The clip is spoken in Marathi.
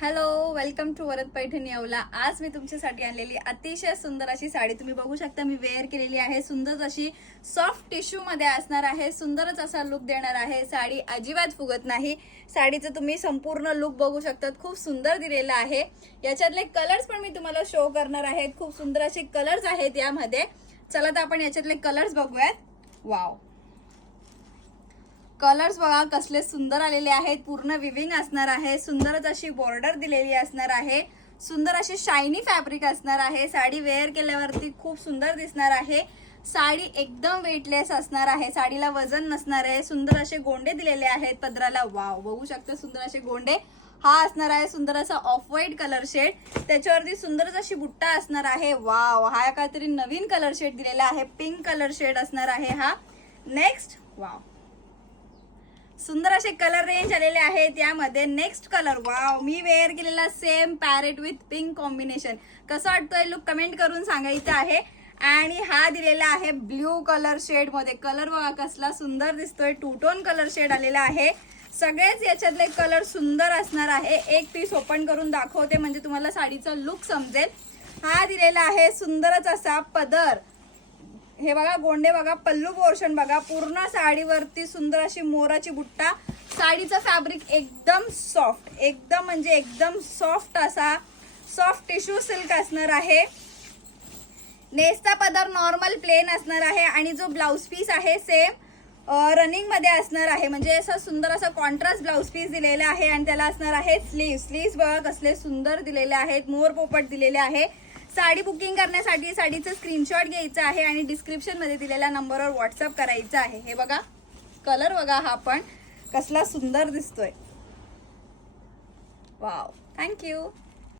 Hello, welcome to Varad Paithani Yeola. आज मी तुमच्यासाठी आणलेली अतिशय सुंदर अशी साडी तुम्ही बघू शकता। मी वेअर केलेली आहे। सुंदर अशी सॉफ्ट टिश्यू मध्ये असणार आहे। सुंदरच असा लुक देणार आहे। साडी अजिबात फुगत नाही। साडीचं तुम्ही संपूर्ण लुक बघू शकतात। खूप सुंदर दिलेला आहे। याच्यातले कलर्स पण मी तुम्हाला शो करणार आहे। खूप सुंदर असे कलर्स आहेत यामध्ये। चला तर आपण याच्यातले कलर्स बघूयात। वाव, कलर्स बघा कसले सुंदर आलेले आहेत। पूर्ण विविंग असणार आहे। सुंदरच अशी बॉर्डर दिलेली असणार आहे। सुंदर अशी शायनी फॅब्रिक असणार आहे। साडी वेअर केल्यावरती खूप सुंदर दिसणार आहे। साडी एकदम वेटलेस असणार आहे। साडीला वजन नसणार आहे। सुंदर असे गोंडे दिलेले आहेत पदराला। वाव, बघू शकता सुंदर असे गोंडे। हा असणार आहे सुंदर असा ऑफ व्हाईट कलर शेड। त्याच्यावरती सुंदरच अशी बुट्टा असणार आहे। वाव, हा काहीतरी नवीन कलर शेड दिलेला आहे। पिंक कलर शेड असणार आहे हा। नेक्स्ट, वाव, सुंदर असे कलर रेंज आलेले आहेत यामध्ये। नेक्स्ट कलर, वाव, मी वेअर केलेला same parrot with pink combination. कसा वाटतोय लुक कमेंट करून सांगायचं आहे। आणि हा दिलेला आहे ब्ल्यू कलर शेड मध्ये। कलर बघा कसला सुंदर दिसतोय। टू टोन कलर शेड आलेला आहे। सगळेच याच्यातले कलर सुंदर असणार आहे। एक पीस ओपन करून दाखवते म्हणजे तुम्हाला साडीचा लुक समजेल। हा दिलेला आहे सुंदरच असा पदर। हे बघा गोंडे बघा, पल्लू पोर्शन बघा। पूर्ण साडीवरती सुंदर अशी मोराची बुट्टा। साडीचं फॅब्रिक एकदम सॉफ्ट, एकदम म्हणजे एकदम सॉफ्ट असा सॉफ्ट टिश्यू सिल्क असणार आहे। नेसचा पदर नॉर्मल प्लेन असणार आहे। आणि जो ब्लाउज पीस आहे सेम रनिंग मध्ये असणार आहे। म्हणजे असं सुंदर असा कॉन्ट्रास्ट ब्लाउज पीस दिलेला आहे। आणि त्याला असणार आहे स्लीव्स बघा कसले सुंदर दिलेले आहेत। मोर पोपट दिलेले आहे। साडी बुकिंग करण्यासाठी साडीचं स्क्रीनशॉट घ्यायचा आहे आणि डिस्क्रिप्शन मध्ये दिलेल्या नंबरवर व्हॉट्सअप करायचं आहे। हे बघा कलर बघा, हा पण कसला सुंदर दिसतोय। Wow, thank you.